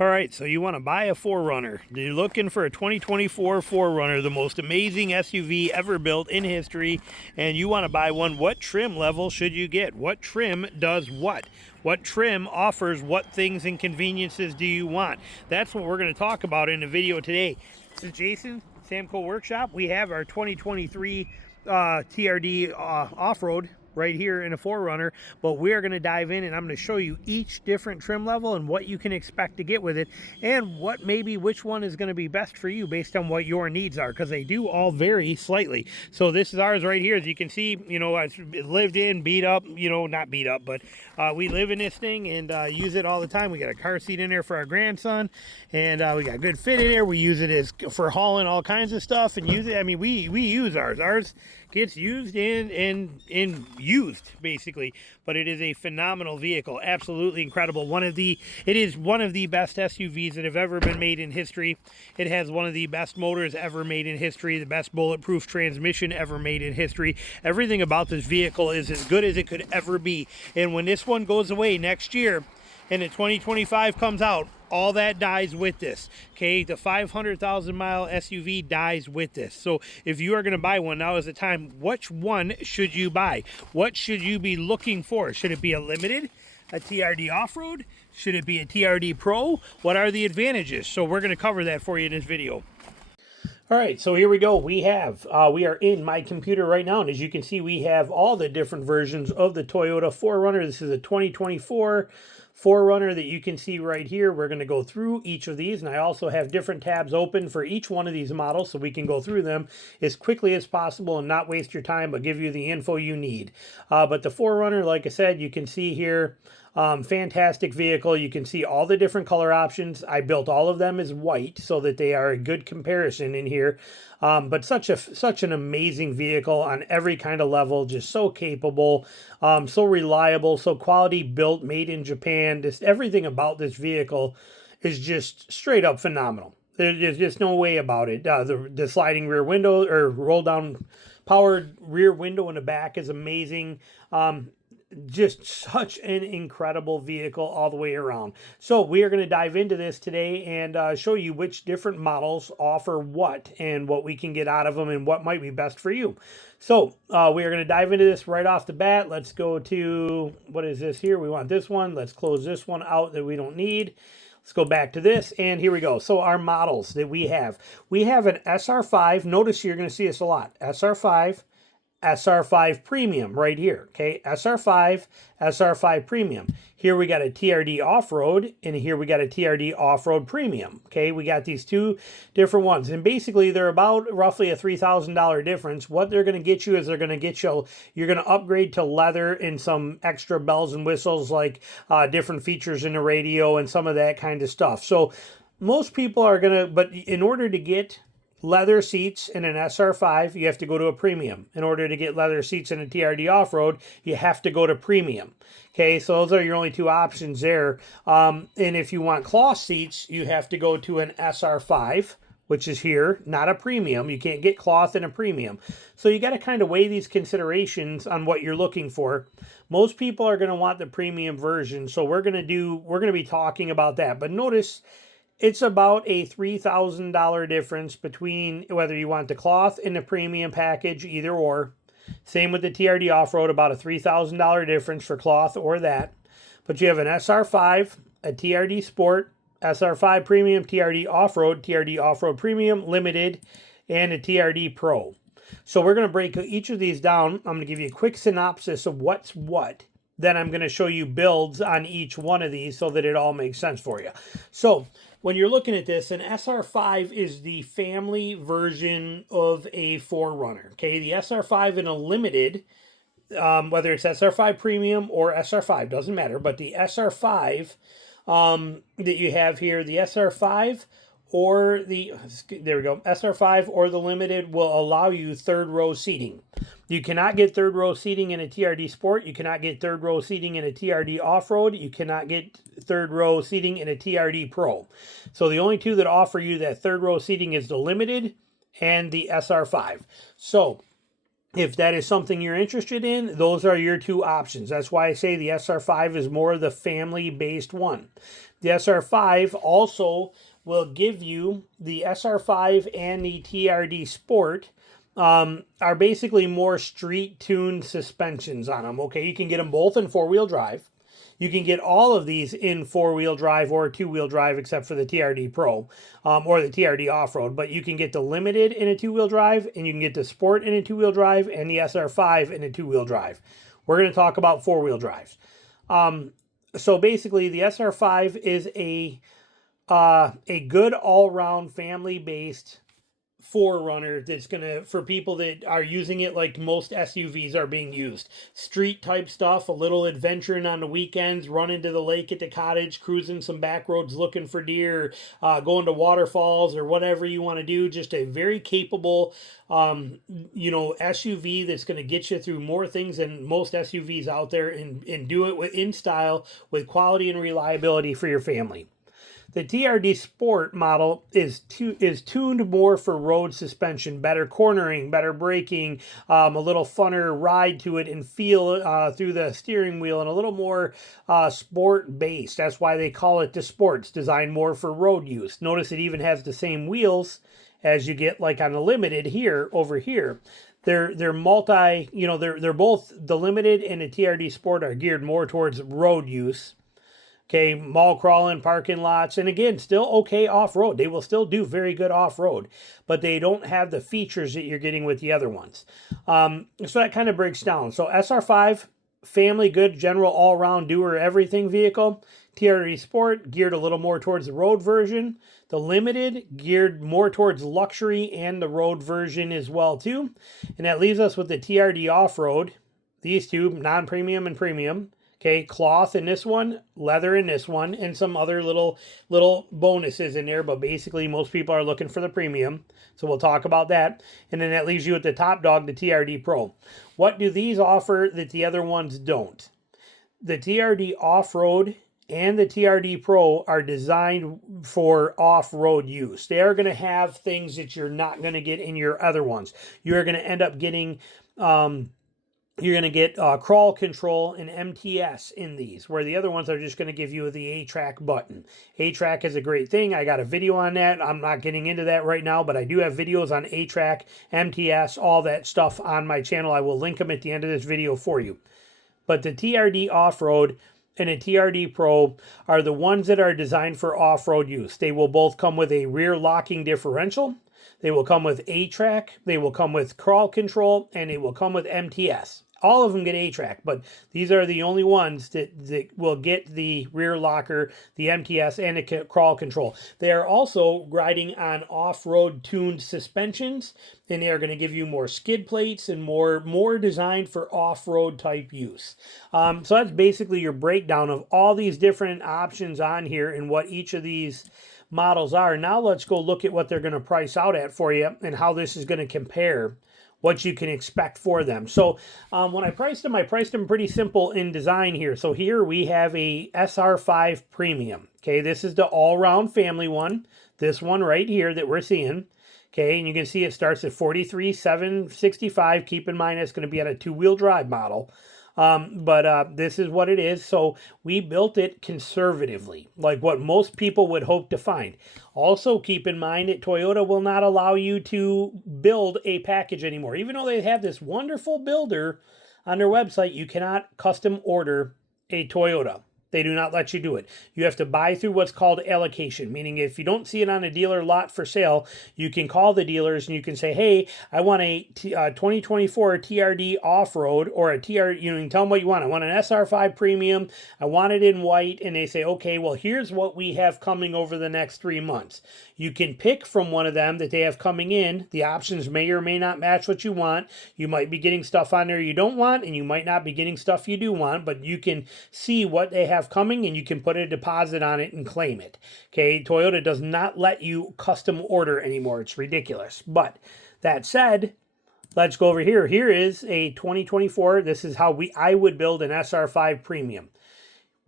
All right, so you want to buy a 4Runner. You're looking for a 2024 4Runner, the most amazing SUV ever built in history, and you want to buy one. What trim level should you get? What trim does what? What trim offers what things and conveniences do you want? That's what we're going to talk about in the video today. This is Jason, Samco Workshop. We have our 2023 TRD off-road right here in a 4Runner, but we're going to dive in and I'm going to show you each different trim level and what you can expect to get with it, and what maybe which one is going to be best for you based on what your needs are, because they do all vary slightly. So this is ours right here. As you can see, you know, it's lived in, beat up, you know, not beat up, but we live in this thing and use it all the time. We got a car seat in there for our grandson, and we got good fit in there. We use it as for hauling all kinds of stuff and use it. I mean, we use ours. Ours gets used and used basically, but it is a phenomenal vehicle, absolutely incredible. It is one of the best SUVs that have ever been made in history. It has one of the best motors ever made in history, the best bulletproof transmission ever made in history. Everything about this vehicle is as good as it could ever be. And when this one goes away next year and the 2025 comes out, all that dies with this. Okay, the 500,000 mile SUV dies with this. So if you are going to buy one, now is the time. Which one should you buy? What should you be looking for? Should it be a limited, a TRD off-road? Should it be a TRD Pro? What are the advantages? So we're going to cover that for you in this video. All right, so here we go. We are in my computer right now, and as you can see, we have all the different versions of the Toyota 4Runner. This is a 2024 4Runner that you can see right here. We're going to go through each of these, and I also have different tabs open for each one of these models so we can go through them as quickly as possible and not waste your time, but give you the info you need. But the 4Runner, like I said, you can see here, fantastic vehicle. You can see all the different color options. I built all of them as white so that they are a good comparison in here. But such an amazing vehicle on every kind of level, just so capable, so reliable, so quality built, made in Japan. Just everything about this vehicle is just straight up phenomenal. There's just no way about it. The sliding rear window or roll down powered rear window in the back is amazing. Just such an incredible vehicle all the way around. So we are going to dive into this today and show you which different models offer what and what we can get out of them and what might be best for you. So we are going to dive into this right off the bat. Let's go to, what is this here? We want this one. Let's close this one out that we don't need. Let's go back to this, and here we go. So our models that we have an SR5. Notice you're going to see this a lot. SR5, SR5 Premium right here, okay? SR5, SR5 Premium. Here we got a TRD Off-Road, and here we got a TRD Off-Road Premium, okay? We got these two different ones, and basically they're about roughly a $3,000 difference. What they're going to get you is they're going to get you, you're going to upgrade to leather and some extra bells and whistles like different features in the radio and some of that kind of stuff. So most people are going to, but in order to get leather seats in an SR5, you have to go to a premium. In order to get leather seats in a TRD off-road, you have to go to premium. Okay, so those are your only two options there. And if you want cloth seats, you have to go to an SR5, which is here, not a premium. You can't get cloth in a premium. So you got to kind of weigh these considerations on what you're looking for. Most people are going to want the premium version, so we're going to be talking about that. But notice, it's about a $3,000 difference between whether you want the cloth and the premium package, either or. Same with the TRD Off-Road, about a $3,000 difference for cloth or that. But you have an SR5, a TRD Sport, SR5 Premium, TRD Off-Road Premium, Limited, and a TRD Pro. So we're going to break each of these down. I'm going to give you a quick synopsis of what's what. Then I'm going to show you builds on each one of these so that it all makes sense for you. So when you're looking at this, an SR5 is the family version of a 4Runner. Okay, the SR5 in a limited, whether it's SR5 Premium or SR5, doesn't matter, but the SR5 that you have here, the SR5 or the, there we go, SR5 or the Limited will allow you third row seating. You cannot get third row seating in a TRD Sport. You cannot get third row seating in a TRD Off-Road. You cannot get third row seating in a TRD Pro. So the only two that offer you that third row seating is the Limited and the SR5. So if that is something you're interested in, those are your two options. That's why I say the SR5 is more the family-based one. The SR5 also will give you the SR5 and the TRD Sport are basically more street-tuned suspensions on them. Okay, you can get them both in four-wheel drive. You can get all of these in four-wheel drive or two-wheel drive, except for the TRD Pro or the TRD Off-Road. But you can get the Limited in a two-wheel drive, and you can get the Sport in a two-wheel drive, and the SR5 in a two-wheel drive. We're going to talk about four-wheel drives. So basically, the SR5 is a good all-round family-based forerunner that's gonna, for people that are using it like most SUVs are being used. Street type stuff, a little adventuring on the weekends, running to the lake at the cottage, cruising some back roads looking for deer, going to waterfalls or whatever you want to do. Just a very capable SUV that's going to get you through more things than most SUVs out there, and do it in style with quality and reliability for your family. The TRD Sport model is tuned more for road suspension, better cornering, better braking, a little funner ride to it and feel through the steering wheel, and a little more sport-based. That's why they call it the Sport. It's designed more for road use. Notice it even has the same wheels as you get like on the Limited here, over here. They're multi, they're both, the Limited and the TRD Sport are geared more towards road use. Okay, mall crawling, parking lots, and again, still okay off-road. They will still do very good off-road, but they don't have the features that you're getting with the other ones. So that kind of breaks down. So SR5, family, good, general, all-round, doer, everything vehicle. TRD Sport, geared a little more towards the road version. The Limited, geared more towards luxury and the road version as well, too. And that leaves us with the TRD Off-Road. These two, non-premium and premium. Okay, cloth in this one, leather in this one, and some other little bonuses in there, but basically most people are looking for the premium, so we'll talk about that. And then that leaves you with the top dog, the TRD Pro. What do these offer that the other ones don't? The TRD Off-Road and the TRD Pro are designed for off-road use. They are going to have things that you're not going to get in your other ones. You're going to end up getting... You're going to get crawl control and MTS in these, where the other ones are just going to give you the A-Track button. A-Track is a great thing. I got a video on that. I'm not getting into that right now, but I do have videos on A-Track, MTS, all that stuff on my channel. I will link them at the end of this video for you. But the TRD Off-Road and a TRD Pro are the ones that are designed for off-road use. They will both come with a rear locking differential. They will come with A-Track. They will come with crawl control, and they will come with MTS. All of them get A-Track, but these are the only ones that will get the rear locker, the MTS, and the crawl control. They are also riding on off-road tuned suspensions, and they are going to give you more skid plates and more designed for off-road type use. So that's basically your breakdown of all these different options on here and what each of these models are. Now let's go look at what they're going to price out at for you and how this is going to compare what you can expect for them. So when I priced them pretty simple in design here. So here we have a SR5 Premium. Okay, this is the all-round family one. This one right here that we're seeing. Okay, and you can see it starts at $43,765. Keep in mind it's going to be on a two-wheel drive model. But this is what it is. So we built it conservatively, like what most people would hope to find. Also keep in mind that Toyota will not allow you to build a package anymore. Even though they have this wonderful builder on their website, you cannot custom order a Toyota. They do not let you do it. You have to buy through what's called allocation, meaning if you don't see it on a dealer lot for sale, you can call the dealers and you can say, hey, I want a 2024 TRD off-road or a TRD, you can tell them what you want. I want an SR5 Premium. I want it in white. And they say, okay, well, here's what we have coming over the next 3 months. You can pick from one of them that they have coming in. The options may or may not match what you want. You might be getting stuff on there you don't want, and you might not be getting stuff you do want, but you can see what they have coming and you can put a deposit on it and claim it. Okay, Toyota does not let you custom order anymore. It's ridiculous. But that said, let's go over here. Here is a 2024. This is how I would build an SR5 Premium.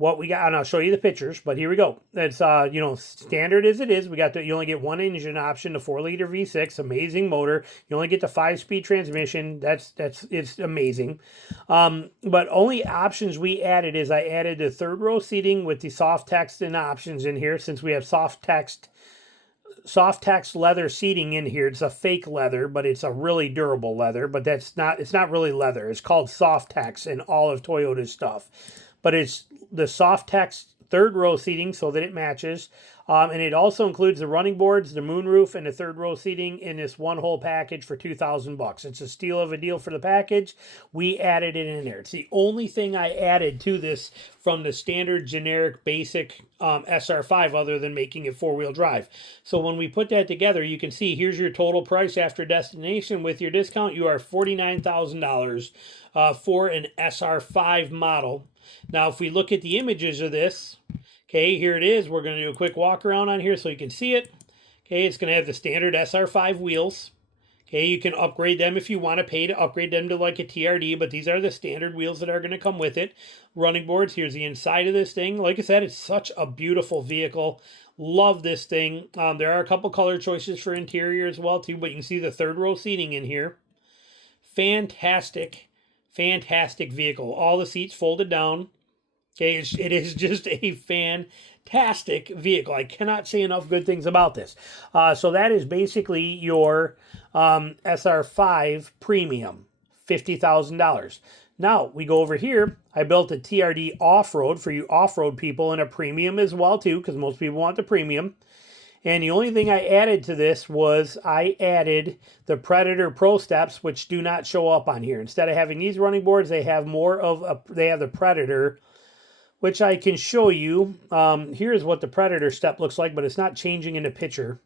what we got, and I'll show you the pictures, but here we go. It's, you know, standard as it is. We got you only get one engine option, the 4-liter V6, amazing motor. You only get the 5-speed transmission. It's amazing. But only options we added is I added the third row seating with the soft text and options in here, since we have soft text leather seating in here. It's a fake leather, but it's a really durable leather, but it's not really leather. It's called soft text in all of Toyota's stuff. But it's the soft text third row seating so that it matches. And it also includes the running boards, the moonroof, and the third row seating in this one whole package for $2,000. It's a steal of a deal for the package. We added it in there. It's the only thing I added to this from the standard generic basic SR5 other than making it 4-wheel drive. So when we put that together, you can see here's your total price after destination. With your discount, you are $49,000 for an SR5 model. Now, if we look at the images of this, okay, here it is. We're going to do a quick walk around on here so you can see it. Okay, it's going to have the standard SR5 wheels. Okay, you can upgrade them if you want to pay to upgrade them to like a TRD, but these are the standard wheels that are going to come with it. Running boards, here's the inside of this thing. Like I said, it's such a beautiful vehicle. Love this thing. There are a couple color choices for interior as well too, but you can see the third row seating in here. Fantastic vehicle. All the seats folded down. Okay, it is just a fantastic vehicle. I cannot say enough good things about this. So that is basically your SR5 Premium, $50,000. Now, we go over here. I built a TRD off-road for you off-road people and a Premium as well, too, because most people want the Premium. And the only thing I added to this was I added the Predator Pro Steps, which do not show up on here. Instead of having these running boards, they have they have the Predator, which I can show you. Here's what the Predator step looks like, but it's not changing in the picture.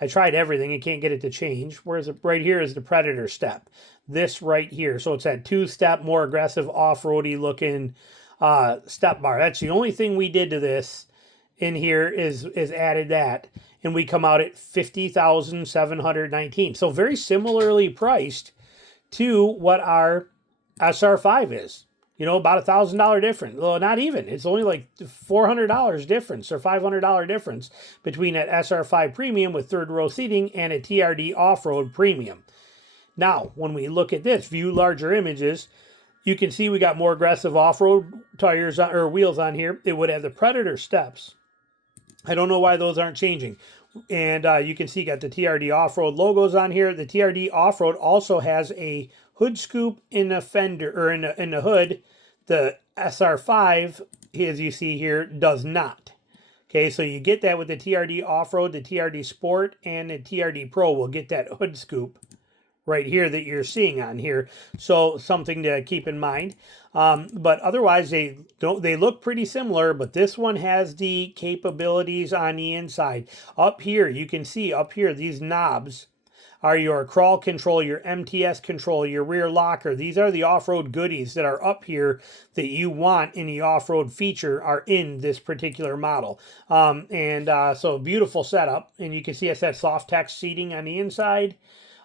I tried everything. You can't get it to change. Whereas right here is the Predator step. This right here. So it's that 2-step, more aggressive, off-roady looking step bar. That's the only thing we did to this in here is added that. And we come out at $50,719. So very similarly priced to what our SR5 is. You know, about $1,000 difference. Well, not even. It's only like $400 difference or $500 difference between that SR5 Premium with third row seating and a TRD off-road Premium. Now, when we look at this, view larger images, you can see we got more aggressive off-road tires or wheels on here. It would have the Predator steps. I don't know why those aren't changing. And you can see you got the TRD off-road logos on here. The TRD off-road also has a hood scoop in the fender or in the hood. The SR5, as you see here, does not. Okay, so you get that with the TRD off-road, the TRD Sport, and the TRD Pro will get that hood scoop right here that you're seeing on here. So something to keep in mind. But otherwise, they look pretty similar, but this one has the capabilities on the inside. Up here, you can see up here, these knobs are your crawl control, your MTS control, your rear locker. These are the off-road goodies that are up here that you want in the off-road feature are in this particular model. So beautiful setup. And you can see it's that soft text seating on the inside.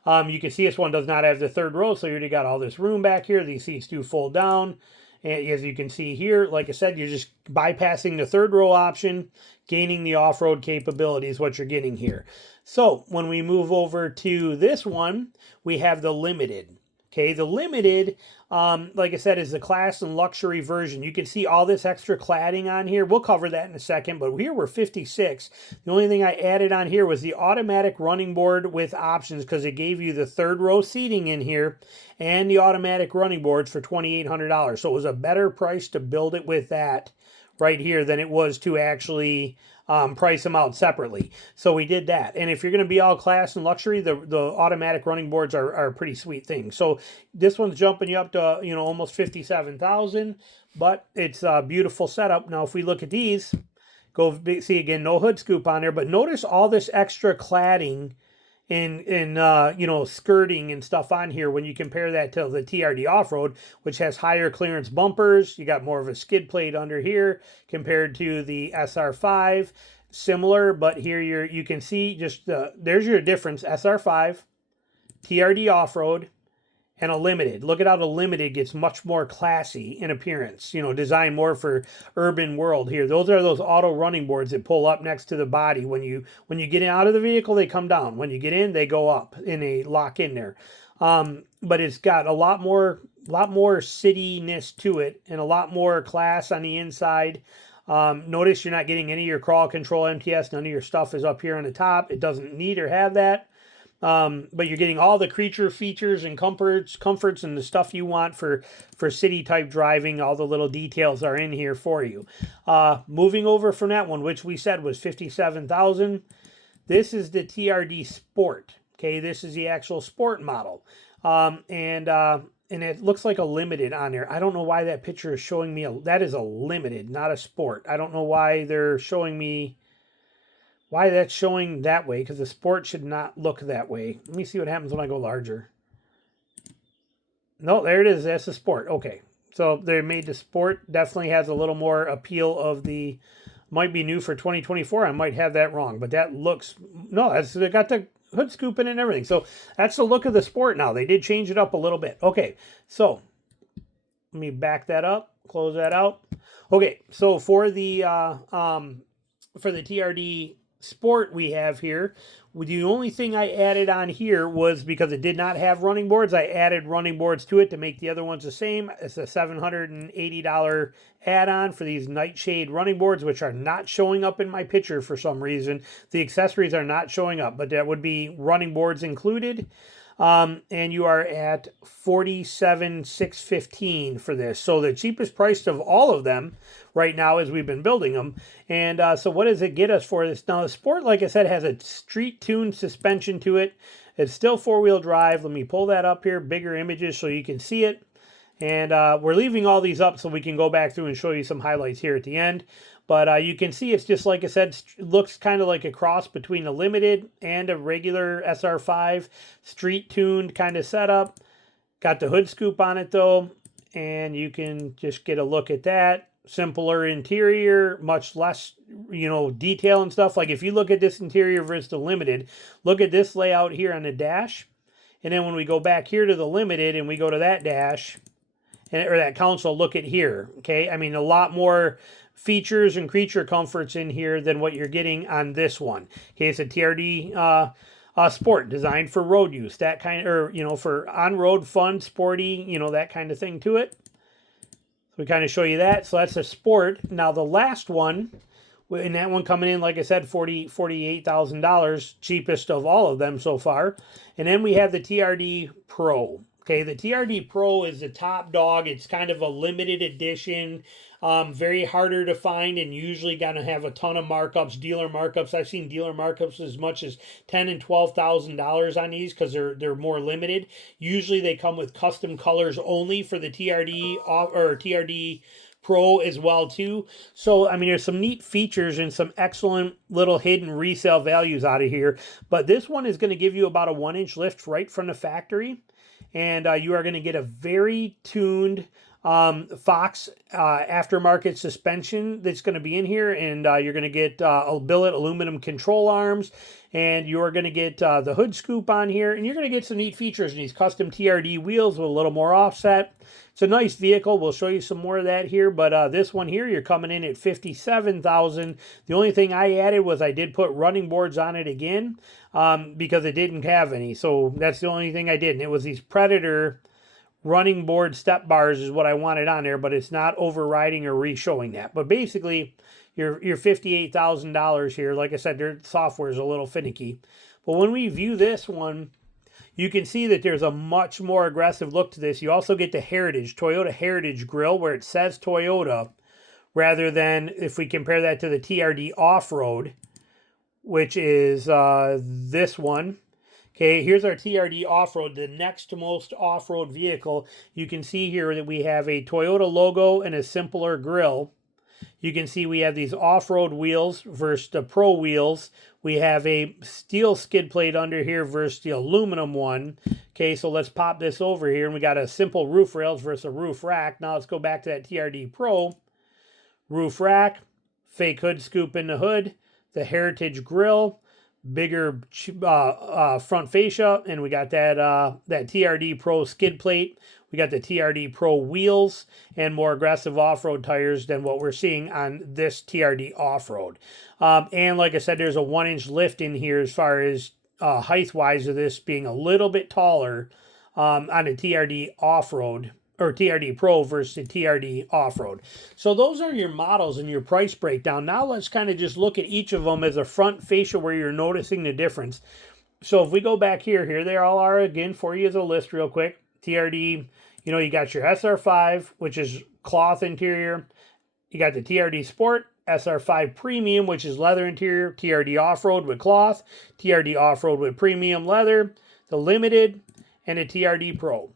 You can see this one does not have the third row, so you already got all this room back here. These seats do fold down. And as you can see here, like I said, you're just bypassing the third row option, gaining the off-road capability is what you're getting here. So when we move over to this one, we have the Limited. Okay, the Limited, like I said, is the class and luxury version. You can see all this extra cladding on here. We'll cover that in a second, but here we're 56. The only thing I added on here was the automatic running board with options because it gave you the third row seating in here and the automatic running boards for $2,800. So it was a better price to build it with that right here than it was to actually price them out separately. So we did that. And if you're going to be all class and luxury, the automatic running boards are a pretty sweet thing. So this one's jumping you up to, you know, almost $57,000, but it's a beautiful setup. Now, if we look at these, go see again, no hood scoop on there, but notice all this extra cladding in you know, skirting and stuff on here when you compare that to the TRD off-road, which has higher clearance bumpers. You got more of a skid plate under here compared to the SR5. Similar, but here you can see just there's your difference. SR5, TRD off-road, and a limited. Look at how the limited gets much more classy in appearance, you know, designed more for urban world here. Those are those auto running boards that pull up next to the body. When you get out of the vehicle, they come down. When you get in, they go up and they lock in there. But it's got a lot more cityness to it and a lot more class on the inside. Notice you're not getting any of your crawl control MTS. None of your stuff is up here on the top. It doesn't need or have that. But you're getting all the creature features and comforts and the stuff you want for city type driving. All the little details are in here for you. Moving over from that one, which we said was $57,000. This is the TRD Sport. Okay, this is the actual Sport model. And it looks like a limited on there. I don't know why that picture is showing me that is a limited, not a Sport. I don't know why they're showing me why that's showing that way, because the Sport should not look that way. Let me see what happens when I go larger. No, there it is. That's the Sport. Okay. So they made the Sport. Definitely has a little more appeal of the, might be new for 2024. I might have that wrong, but that looks, no, they got the hood scooping and everything. So that's the look of the Sport now. They did change it up a little bit. Okay. So let me back that up, close that out. Okay. So for the TRD Sport we have here, the only thing I added on here was because it did not have running boards, I added running boards to it to make the other ones the same. It's a $780 add-on for these Nightshade running boards, which are not showing up in my picture for some reason. The accessories are not showing up, but that would be running boards included. And you are at $47,615 for this. So the cheapest price of all of them right now as we've been building them. And so what does it get us for this? Now the Sport, like I said, has a street-tuned suspension to it. It's still four-wheel drive. Let me pull that up here, bigger images so you can see it. And we're leaving all these up so we can go back through and show you some highlights here at the end. But you can see it's just, like I said, looks kind of like a cross between a limited and a regular SR5. Street-tuned kind of setup. Got the hood scoop on it, though. And you can just get a look at that. Simpler interior, much less, detail and stuff. Like if you look at this interior versus the limited, look at this layout here on the dash. And then when we go back here to the limited and we go to that dash, or that console, look at here. Okay, I mean, a lot more features and creature comforts in here than what you're getting on this one. Okay, it's a TRD Sport designed for road use, that kind of, or for on-road fun, sporty, that kind of thing to it. So we kind of show you that. So that's a Sport. Now the last one, and that one coming in, like I said, $48,000, cheapest of all of them so far. And then we have the TRD Pro. Okay, the TRD Pro is the top dog. It's kind of a limited edition, very harder to find, and usually going to have a ton of markups, dealer markups. I've seen dealer markups as much as $10,000 and $12,000 on these because they're more limited. Usually they come with custom colors only for the TRD or TRD Pro as well too. So I mean, there's some neat features and some excellent little hidden resale values out of here. But this one is going to give you about a 1-inch lift right from the factory. And you are going to get a very tuned Fox aftermarket suspension that's going to be in here. And you're going to get billet aluminum control arms. And you're going to get the hood scoop on here. And you're going to get some neat features in these custom TRD wheels with a little more offset. It's a nice vehicle. We'll show you some more of that here. But this one here, you're coming in at $57,000. The only thing I added was I did put running boards on it again because it didn't have any. So that's the only thing I did. And it was these Predator running board step bars is what I wanted on there. But it's not overriding or re-showing that. But basically, your $58,000 here. Like I said, their software is a little finicky. But when we view this one, you can see that there's a much more aggressive look to this. You also get the Toyota Heritage grill where it says Toyota, rather than if we compare that to the TRD Off-Road, which is this one. Okay, here's our TRD Off-Road, the next most off-road vehicle. You can see here that we have a Toyota logo and a simpler grill. You can see we have these off-road wheels versus the Pro wheels. We have a steel skid plate under here versus the aluminum one. Okay, so let's pop this over here. And we got a simple roof rails versus a roof rack. Now let's go back to that TRD Pro. Roof rack, fake hood scoop in the hood, the Heritage grill, bigger front fascia, and we got that that TRD Pro skid plate. We got the TRD Pro wheels and more aggressive off-road tires than what we're seeing on this TRD off-road. And like I said, there's a 1-inch lift in here as far as height-wise of this being a little bit taller on a TRD off-road or TRD Pro versus the TRD off-road. So those are your models and your price breakdown. Now let's kind of just look at each of them as a front fascia where you're noticing the difference. So if we go back here they all are again for you as a list real quick. TRD, you know, you got your SR5, which is cloth interior. You got the TRD Sport, SR5 Premium, which is leather interior, TRD Off-Road with cloth, TRD Off-Road with premium leather, the Limited, and the TRD Pro.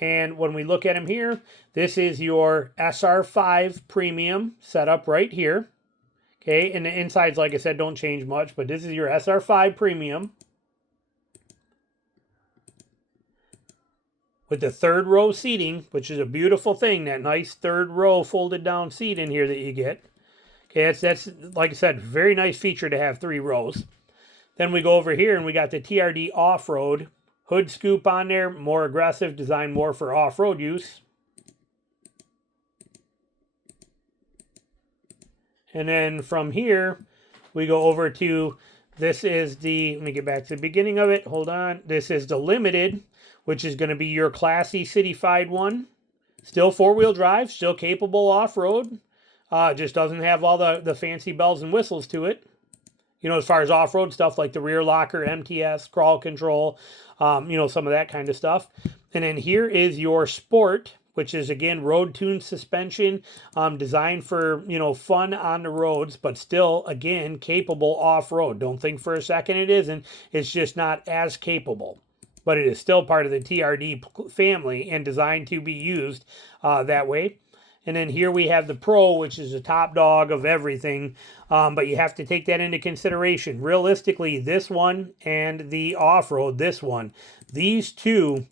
And when we look at them here, this is your SR5 Premium setup right here. Okay, and the insides, like I said, don't change much, but this is your SR5 Premium with the third row seating, which is a beautiful thing, that nice third row folded down seat in here that you get. Okay, that's like I said, very nice feature to have 3 rows. Then we go over here and we got the TRD Off-Road hood scoop on there, more aggressive, designed more for off-road use. And then from here, we go over to, this is the, let me get back to the beginning of it, hold on. This is the Limited, which is going to be your classy city-fied one. Still 4-wheel drive, still capable off-road. Just doesn't have all the fancy bells and whistles to it. You know, as far as off-road stuff like the rear locker, MTS, crawl control, you know, some of that kind of stuff. And then here is your Sport, which is, again, road-tuned suspension, designed for, you know, fun on the roads, but still, again, capable off-road. Don't think for a second it isn't. It's just not as capable. But it is still part of the TRD family and designed to be used that way. And then here we have the Pro, which is the top dog of everything. But you have to take that into consideration. Realistically, this one and the off-road, this one, these two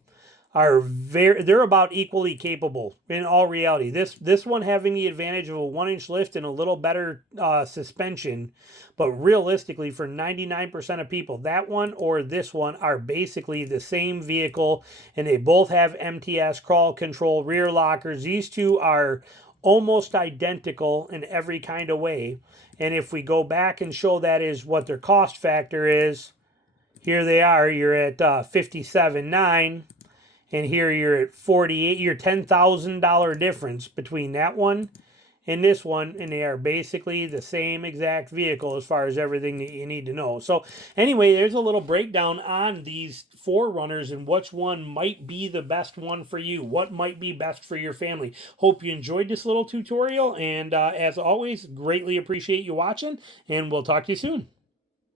are they're about equally capable in all reality. This one having the advantage of a 1-inch lift and a little better suspension, but realistically for 99% of people, that one or this one are basically the same vehicle, and they both have MTS, crawl control, rear lockers. These two are almost identical in every kind of way. And if we go back and show that is what their cost factor is, here they are, you're at $57,900. And here you're at $48,000, your $10,000 difference between that one and this one, and they are basically the same exact vehicle as far as everything that you need to know. So anyway, there's a little breakdown on these 4Runners and which one might be the best one for you, what might be best for your family. Hope you enjoyed this little tutorial, and as always, greatly appreciate you watching, and we'll talk to you soon.